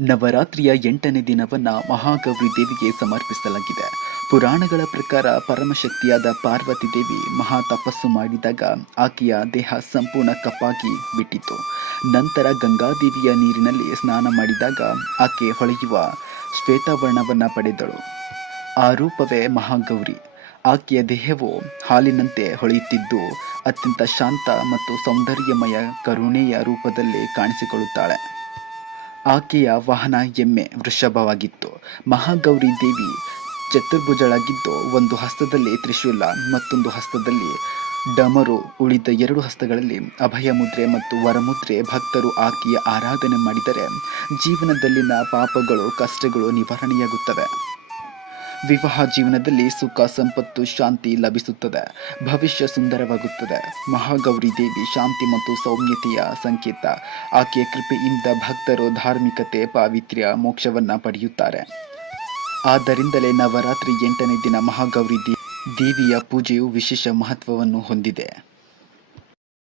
ನವರಾತ್ರಿಯ ಎಂಟನೇ ದಿನವನ್ನ ಮಹಾಗೌರಿ ದೇವಿಗೆ ಸಮರ್ಪಿಸಲಾಗಿದೆ. ಪುರಾಣಗಳ ಪ್ರಕಾರ ಪರಮಶಕ್ತಿಯಾದ ಪಾರ್ವತಿ ದೇವಿ ಮಹಾ ತಪಸ್ಸು ಮಾಡಿದಾಗ ಆಕೆಯ ದೇಹ ಸಂಪೂರ್ಣ ಕಪ್ಪಾಗಿ ಬಿಟ್ಟಿತು. ನಂತರ ಗಂಗಾದೇವಿಯ ನೀರಿನಲ್ಲಿ ಸ್ನಾನ ಮಾಡಿದಾಗ ಆಕೆ ಹೊಳೆಯುವ ಶ್ವೇತವರ್ಣವನ್ನು ಪಡೆದಳು. ಆ ರೂಪವೇ ಮಹಾಗೌರಿ. ಆಕೆಯ ದೇಹವು ಹಾಲಿನಂತೆ ಹೊಳೆಯುತ್ತಿದ್ದು ಅತ್ಯಂತ ಶಾಂತ ಮತ್ತು ಸೌಂದರ್ಯಮಯ ಕರುಣೆಯ ರೂಪದಲ್ಲಿ ಕಾಣಿಸಿಕೊಳ್ಳುತ್ತಾಳೆ. ಆಕೆಯ ವಾಹನ ಎಮ್ಮೆ ವೃಷಭವಾಗಿತ್ತು. ಮಹಾಗೌರಿ ದೇವಿ ಚತುರ್ಭುಜಳಾಗಿದ್ದು, ಒಂದು ಹಸ್ತದಲ್ಲಿ ತ್ರಿಶೂಲ, ಮತ್ತೊಂದು ಹಸ್ತದಲ್ಲಿ ಡಮರು ಉಳಿದ ಎರಡು ಹಸ್ತಗಳಲ್ಲಿ ಅಭಯ ಮುದ್ರೆ ಮತ್ತು ವರಮುದ್ರೆ ಭಕ್ತರು ಆಕೆಯ ಆರಾಧನೆ ಮಾಡಿದರೆ ಜೀವನದಲ್ಲಿನ ಪಾಪಗಳು, ಕಷ್ಟಗಳು ನಿವಾರಣೆಯಾಗುತ್ತವೆ. ವಿವಾಹ ಜೀವನದಲ್ಲಿ ಸುಖ, ಸಂಪತ್ತು, ಶಾಂತಿ ಲಭಿಸುತ್ತದೆ. ಭವಿಷ್ಯ ಸುಂದರವಾಗುತ್ತದೆ. ಮಹಾಗೌರಿ ದೇವಿ ಶಾಂತಿ ಮತ್ತು ಸೌಮ್ಯತೆಯ ಸಂಕೇತ. ಆಕೆಯ ಕೃಪೆಯಿಂದ ಭಕ್ತರು ಧಾರ್ಮಿಕತೆ, ಪಾವಿತ್ರ್ಯ, ಮೋಕ್ಷವನ್ನ ಪಡೆಯುತ್ತಾರೆ. ಆದ್ದರಿಂದಲೇ ನವರಾತ್ರಿ ಎಂಟನೇ ದಿನ ಮಹಾಗೌರಿ ದೇವಿಯ ಪೂಜೆಯು ವಿಶೇಷ ಮಹತ್ವವನ್ನು ಹೊಂದಿದೆ.